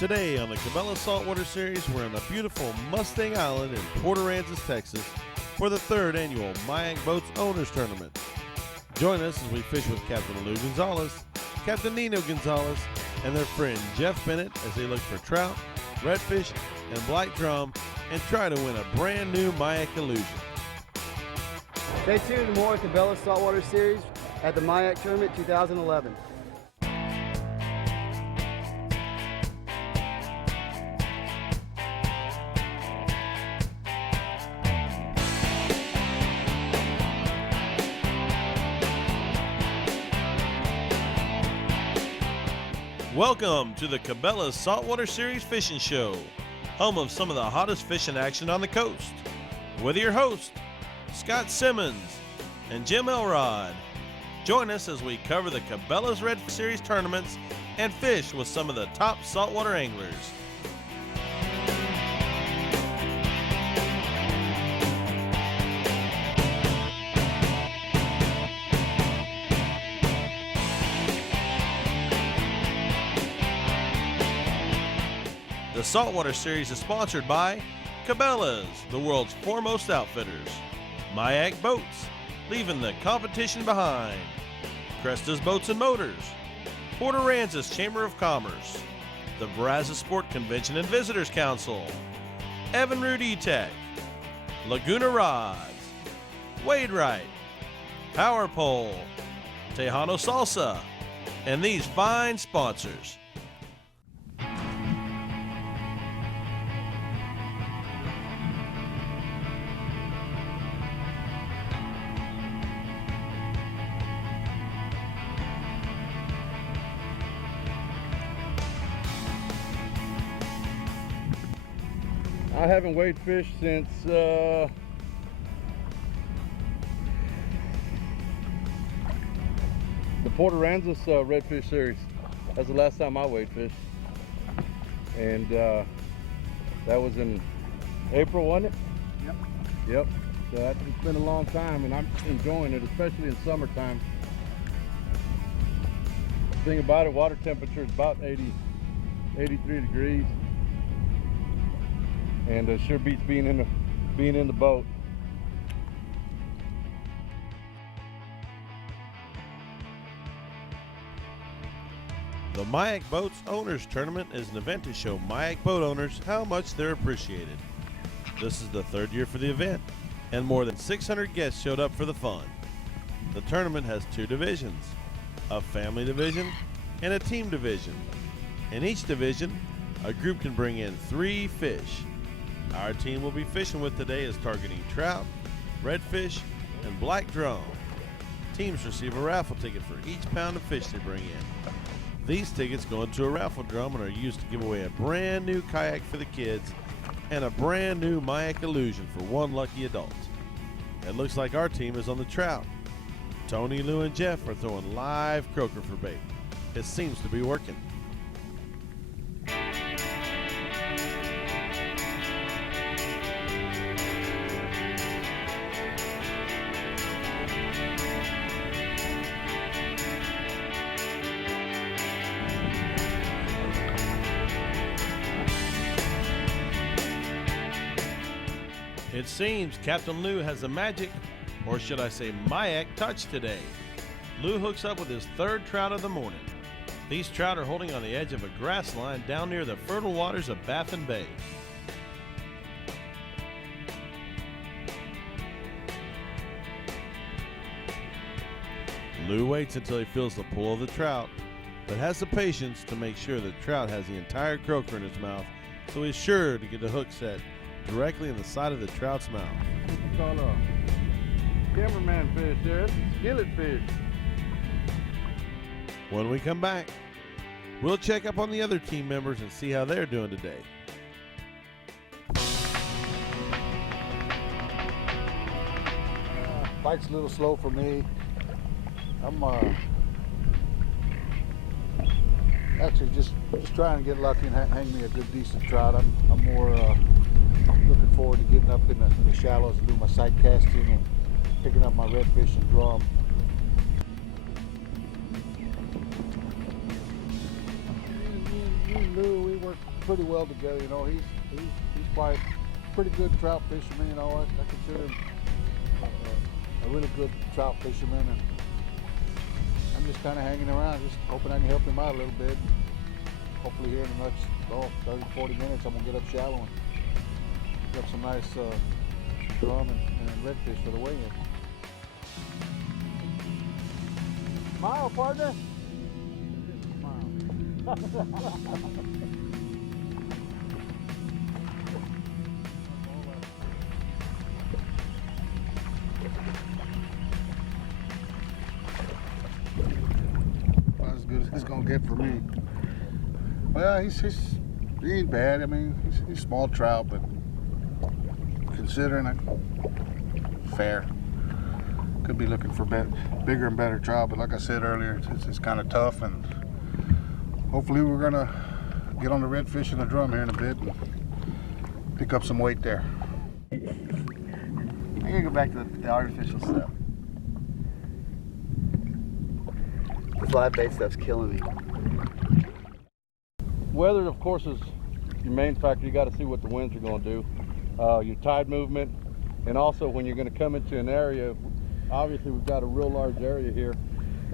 Today on the Cabela Saltwater Series, we're in the beautiful Mustang Island in Port Aransas, Texas, for the 3rd annual Majek Boats Owners Tournament. Join us as we fish with Captain Lou Gonzales, Captain Nino Gonzales, and their friend Jeff Bennett as they look for trout, redfish, and black drum, and try to win a brand new Majek Illusion. Stay tuned to more Cabela Saltwater Series at the Majek Tournament 2011. Welcome to the Cabela Saltwater Series Fishing Show, home of some of the hottest fishing action on the coast. With your hosts, Scott Simmons and Jim Elrod. Join us as we cover the Cabela's Redfish Series tournaments and fish with some of the top saltwater anglers. The Saltwater Series is sponsored by Cabela's, the world's foremost outfitters, Majek Boats, leaving the competition behind, Cresta's Boats and Motors, Port Aransas Chamber of Commerce, the Brazos Sport Convention and Visitors Council, Evan Root E-Tech, Laguna Rods, Wade Wright, Power Pole, Tejano Salsa, and these fine sponsors. I haven't weighed fish since the Port Aransas Redfish Series. That's the last time I weighed fish, and that was in April, wasn't it? Yep. Yep. So that's been a long time, and I'm enjoying it, especially in summertime. The thing about it, water temperature is about 83 degrees. And it sure beats being in the boat. The Majek Boats Owners Tournament is an event to show Majek boat owners how much they're appreciated. This is the 3rd year for the event, and more than 600 guests showed up for the fun. The tournament has 2 divisions, a family division and a team division. In each division, a group can bring in 3 fish. Our team will be fishing with today is targeting trout, redfish, and black drum. Teams receive a raffle ticket for each pound of fish they bring in. These tickets go into a raffle drum and are used to give away a brand new kayak for the kids and a brand new Majek Illusion for one lucky adult. It looks like our team is on the trout. Tony, Lou, and Jeff are throwing live croaker for bait. It seems to be working. It seems Captain Lou has a magic, or should I say Majek, touch today. Lou hooks up with his 3rd trout of the morning. These trout are holding on the edge of a grass line down near the fertile waters of Baffin Bay. Lou waits until he feels the pull of the trout, but has the patience to make sure the trout has the entire croaker in his mouth, so he's sure to get the hook set directly in the side of the trout's mouth. It's called a cameraman fish there. It's a skillet fish. When we come back, we'll check up on the other team members and see how they're doing today. Bite's a little slow for me. I'm actually just trying to get lucky and hang me a good decent trout. I'm more looking forward to getting up in the shallows and doing my sight casting and picking up my redfish and drum. Me and Lou, we work pretty well together. You know, he's quite pretty good trout fisherman. You know, I consider him a really good trout fisherman, and I'm just kind of hanging around, just hoping I can help him out a little bit. Hopefully here in the next 30, 40 minutes, I'm gonna get up shallow and get some nice drum and redfish for the weigh-in. Smile, partner. As good as it's gonna get for me. Well, he ain't bad. I mean, he's small trout, but considering it fair. Could be looking for bigger and better trout, but like I said earlier, it's kind of tough, and hopefully we're gonna get on the redfish and the drum here in a bit and pick up some weight there. I'm gonna go back to the artificial stuff. This live bait stuff's killing me. Weather, of course, is your main factor. You got to see what the winds are going to do, your tide movement, and also when you're going to come into an area. Obviously, we've got a real large area here,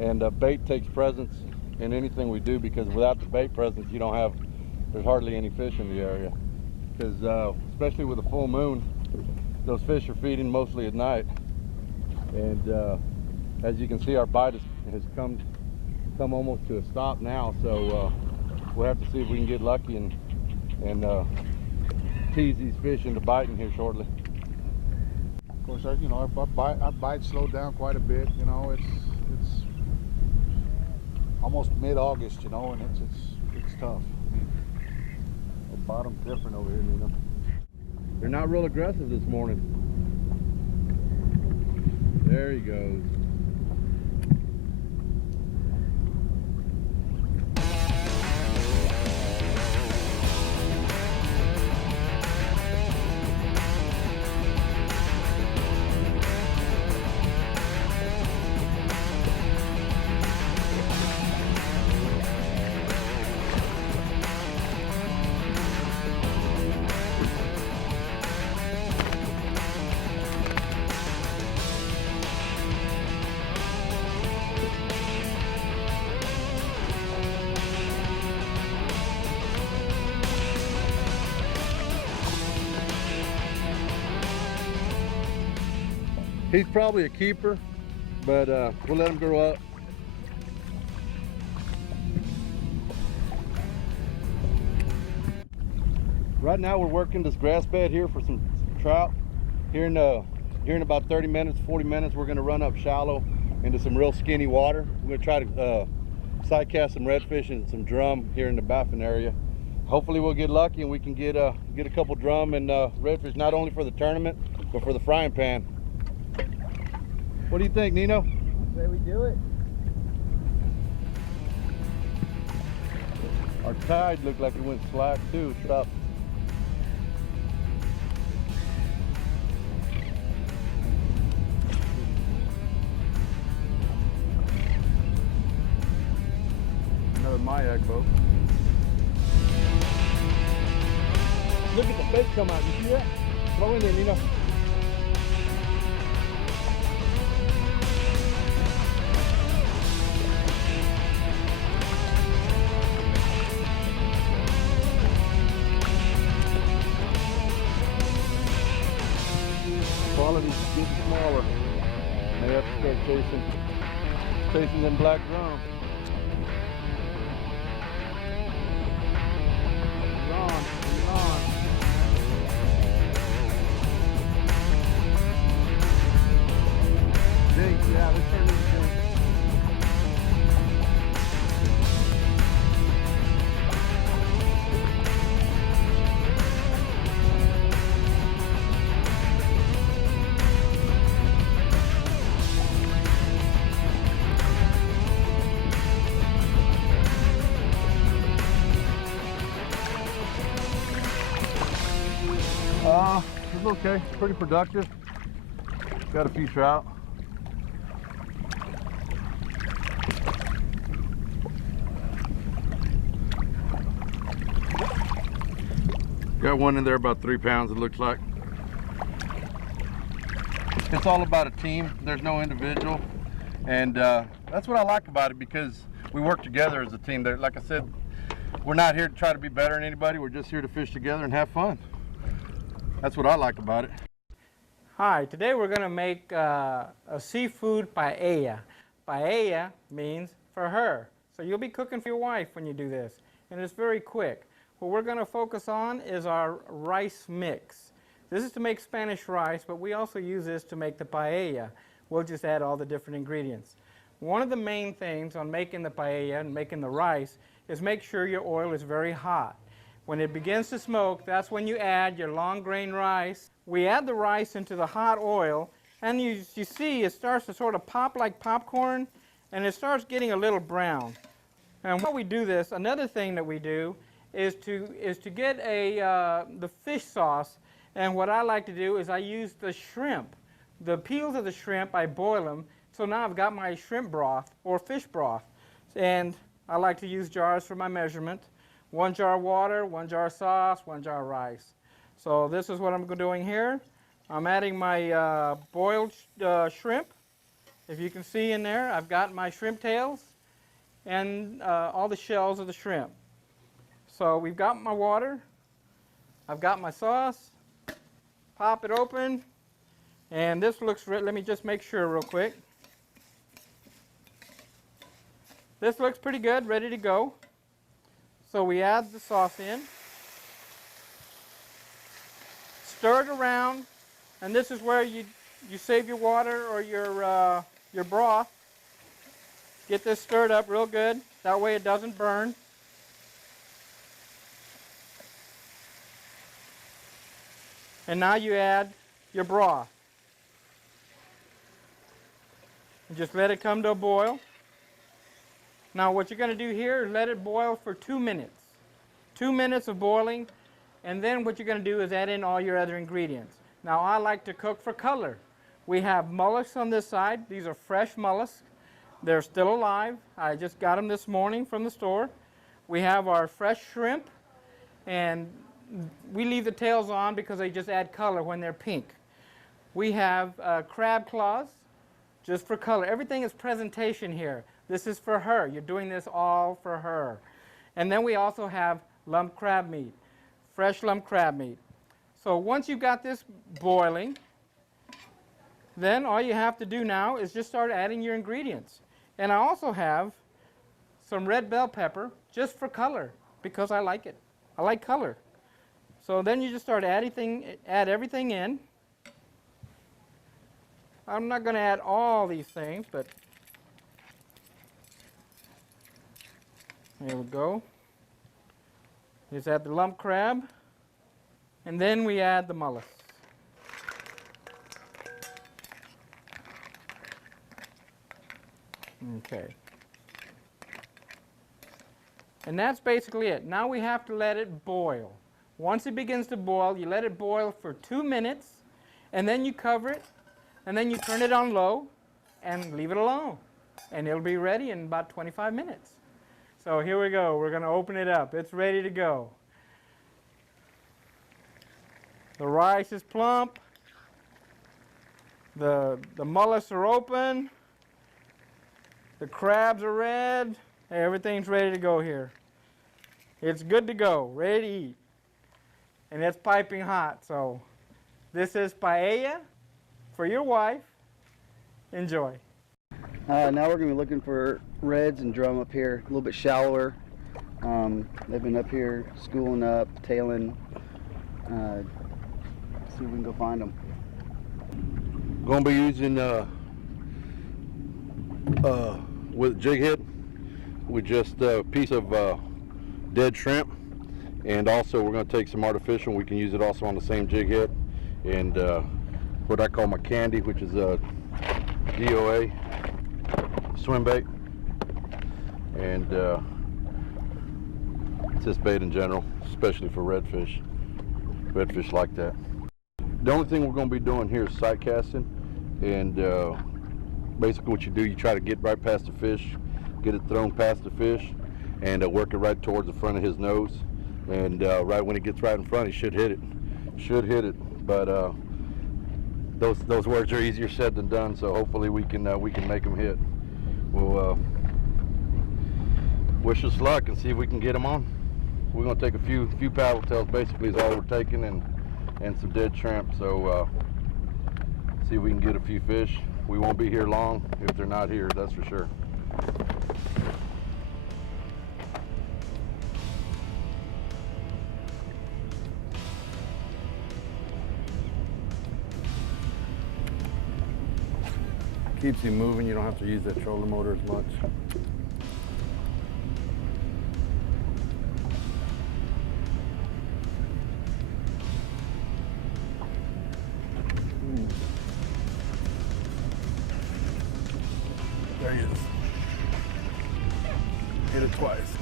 and bait takes presence in anything we do, because without the bait presence, there's hardly any fish in the area. Because especially with a full moon, those fish are feeding mostly at night, and as you can see, our bite has come almost to a stop now. So we'll have to see if we can get lucky and tease these fish into biting here shortly. Of course, our bite slowed down quite a bit. You know, it's almost mid-August, you know, and it's tough. I mean, The bottom's different over here, Nino. They're not real aggressive this morning. There he goes. He's probably a keeper, but we'll let him grow up. Right now we're working this grass bed here for some trout. Here in about 30 minutes, 40 minutes, we're gonna run up shallow into some real skinny water. We're gonna try to sight cast some redfish and some drum here in the Baffin area. Hopefully we'll get lucky and we can get a couple drum and redfish, not only for the tournament, but for the frying pan. What do you think, Nino? Say we do it. Our tide looked like it went slack too. It's up. Another Majek boat. Look at the fish come out. You see that? Throw in there, Nino. Quality's getting smaller. They have to start chasing them black drums. He's on, he's on. Jinx, yeah, let's turn this thing. It's okay, pretty productive. Got a few trout. Got one in there about 3 pounds, it looks like. It's all about a team. There's no individual. And that's what I like about it, because we work together as a team. Like I said, we're not here to try to be better than anybody. We're just here to fish together and have fun. That's what I like about it. Hi, today we're going to make a seafood paella. Paella means for her. So you'll be cooking for your wife when you do this. And it's very quick. What we're going to focus on is our rice mix. This is to make Spanish rice, but we also use this to make the paella. We'll just add all the different ingredients. One of the main things on making the paella and making the rice is make sure your oil is very hot. When it begins to smoke, that's when you add your long grain rice. We add the rice into the hot oil, and you see it starts to sort of pop like popcorn, and it starts getting a little brown. And while we do this, another thing that we do is to get the fish sauce. And what I like to do is I use the shrimp. The peels of the shrimp, I boil them. So now I've got my shrimp broth or fish broth. And I like to use jars for my measurement. 1 jar water, 1 jar sauce, 1 jar rice. So this is what I'm doing here. I'm adding my boiled shrimp. If you can see in there, I've got my shrimp tails and all the shells of the shrimp. So we've got my water. I've got my sauce. Pop it open. And this looks, let me just make sure real quick. This looks pretty good, ready to go. So we add the sauce in. Stir it around. And this is where you save your water or your broth. Get this stirred up real good. That way it doesn't burn. And now you add your broth. And just let it come to a boil. Now what you're going to do here is let it boil for 2 minutes. 2 minutes of boiling, and then what you're going to do is add in all your other ingredients. Now I like to cook for color. We have mollusks on this side. These are fresh mollusks. They're still alive. I just got them this morning from the store. We have our fresh shrimp, and we leave the tails on because they just add color when they're pink. We have crab claws, just for color. Everything is presentation here. This is for her. You're doing this all for her. And then we also have lump crab meat, fresh lump crab meat. So once you've got this boiling, then all you have to do now is just start adding your ingredients. And I also have some red bell pepper just for color because I like it. I like color. So then you just start add everything in. I'm not going to add all these things, but there we go. Just add the lump crab, and then we add the mollusk. Okay. And that's basically it. Now we have to let it boil. Once it begins to boil, you let it boil for 2 minutes, and then you cover it, and then you turn it on low and leave it alone. And it'll be ready in about 25 minutes. So here we go. We're going to open it up. It's ready to go. The rice is plump. The mollusks are open. The crabs are red. Everything's ready to go here. It's good to go, ready to eat. And it's piping hot. So this is paella for your wife. Enjoy. Now we're going to be looking for reds and drum up here, a little bit shallower. They've been up here schooling up, tailing. See if we can go find them. Going to be using with jig head with just a piece of dead shrimp, and also we're going to take some artificial. We can use it also on the same jig head, and what I call my candy, which is a DOA swim bait, and it's just bait in general, especially for redfish. Redfish like that. The only thing we're going to be doing here is sight casting, and basically what you do, you try to get right past the fish, get it thrown past the fish, and work it right towards the front of his nose, and right when it gets right in front, he should hit it. But those words are easier said than done. So hopefully we can make him hit. We'll wish us luck and see if we can get him on. We're gonna take a few paddle tails. Basically, is all we're taking, and some dead shrimp. So see if we can get a few fish. We won't be here long if they're not here. That's for sure. Keeps him moving. You don't have to use that trolling motor as much. There he is. Hit it twice.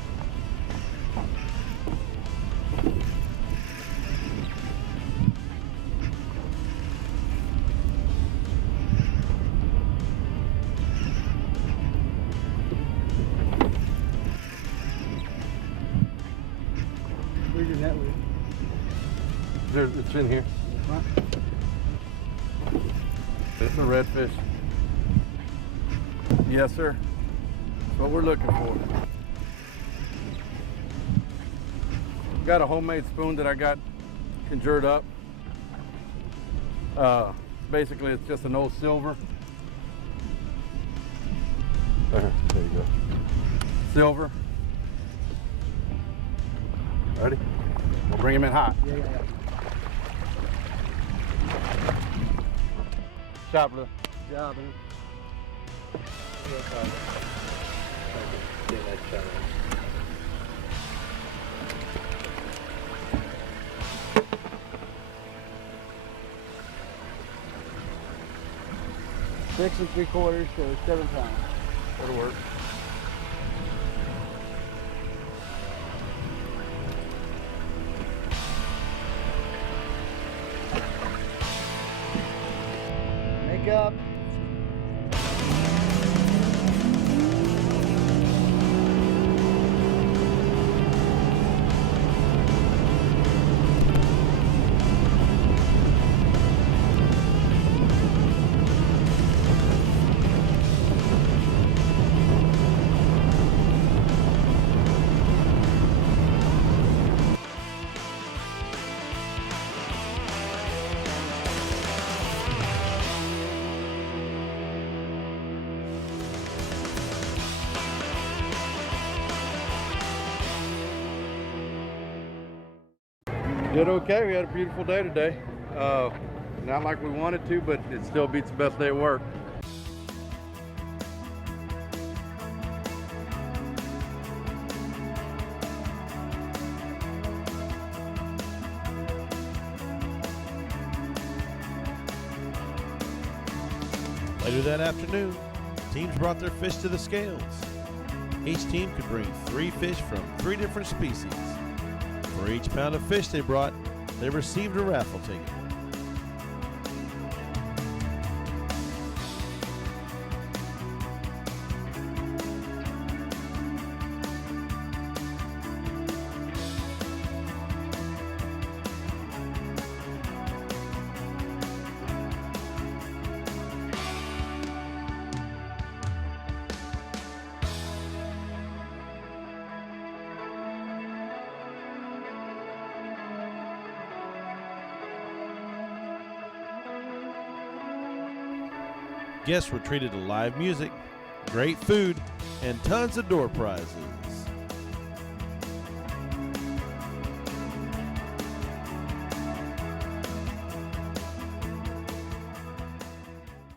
Where's your net with? It's in here. It's a redfish. Yes, sir. That's what we're looking for. Got a homemade spoon that I got conjured up. Basically, it's just an old silver. There you go. Silver. Ready? We'll bring him in hot. Yeah. Shot, blue. Good job, man. Get that shot. 6 3/4 to 7 pounds. That'll work. Make up. Did okay. We had a beautiful day today. Not like we wanted to, but it still beats the best day of work. Later that afternoon, teams brought their fish to the scales. Each team could bring 3 fish from 3 different species. For each pound of fish they brought, they received a raffle ticket. Guests were treated to live music, great food, and tons of door prizes.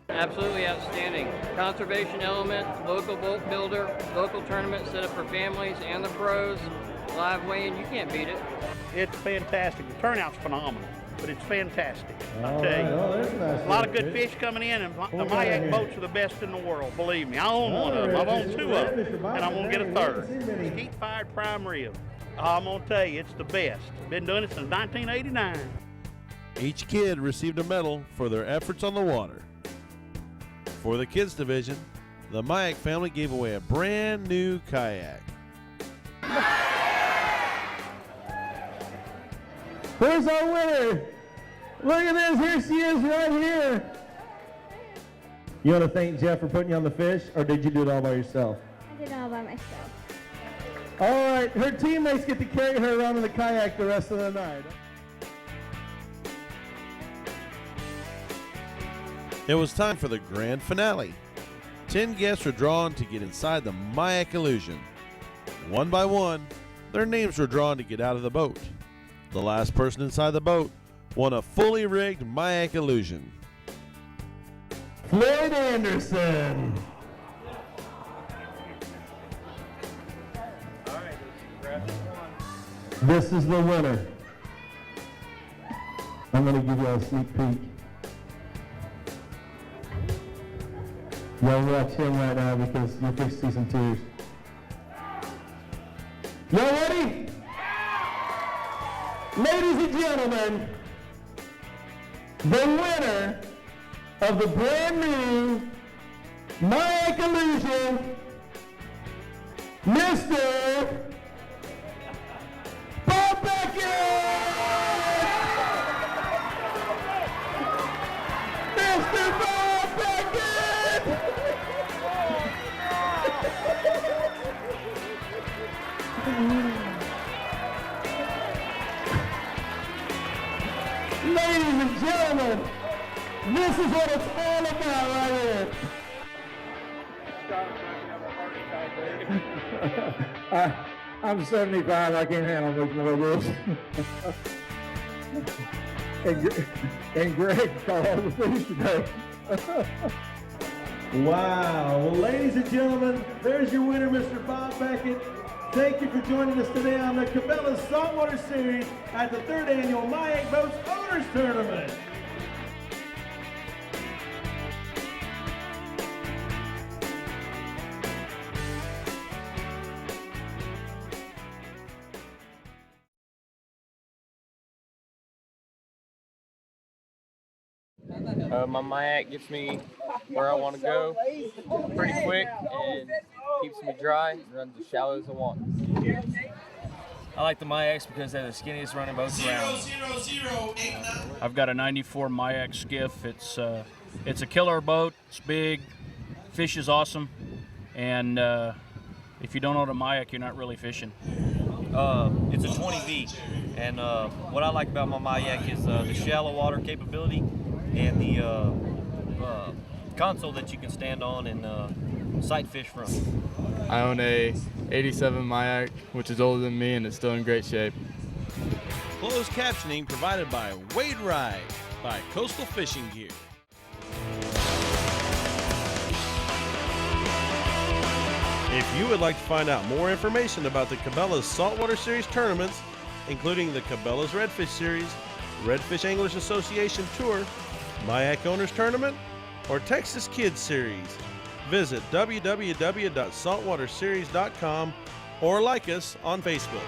Absolutely outstanding. Conservation element, local boat builder, local tournament set up for families and the pros. Live weigh-in, you can't beat it. It's fantastic. The turnout's phenomenal, but it's fantastic. I'll tell you. A lot of good fish coming in, and the Majek boats are the best in the world, believe me. I own one of them. I've owned 2 of them, and I'm going to get a 3rd. Skeet-fired prime rib. I'm going to tell you, it's the best. Been doing it since 1989. Each kid received a medal for their efforts on the water. For the kids division, the Majek family gave away a brand new kayak. Where's our winner? Look at this, here she is right here. You want to thank Jeff for putting you on the fish, or did you do it all by yourself? I did it all by myself. All right, her teammates get to carry her around in the kayak the rest of the night. It was time for the grand finale. 10 guests were drawn to get inside the Majek Illusion. One by one, their names were drawn to get out of the boat. The last person inside the boat won a fully rigged Majek Illusion. Floyd Anderson. This is the winner. I'm going to give you a sneak peek. Y'all watch him right now because you'll fish see some tears. Y'all ready? Ladies and gentlemen, the winner of the brand new Majek Illusion, Mr. Bob Beckett! Mr. Bob Beckett! Ladies and gentlemen, this is what it's all about right here. I'm 75, I can't handle much more of this. and Greg caught all the fish today. Wow. Well, ladies and gentlemen, there's your winner, Mr. Bob Beckett. Thank you for joining us today on the Cabela Saltwater Series at the 3rd Annual Majek Boats Owners Tournament. My Majek gets me where I want to go pretty quick and keeps me dry and runs as shallow as I want. I like the Majeks because they're the skinniest running boats around. 00089. I've got a 94 Majek skiff. It's a killer boat. It's big. Fish is awesome. And if you don't own a Majek, you're not really fishing. It's a 20V. And what I like about my Majek is the shallow water capability and the console that you can stand on and sight fish from. I own a 87 Majek, which is older than me and it's still in great shape. Closed captioning provided by Wade Ride by Coastal Fishing Gear. If you would like to find out more information about the Cabela's Saltwater Series tournaments, including the Cabela's Redfish Series, Redfish Anglers Association Tour, Majek Owners Tournament, or Texas Kids Series, visit www.saltwaterseries.com or like us on Facebook.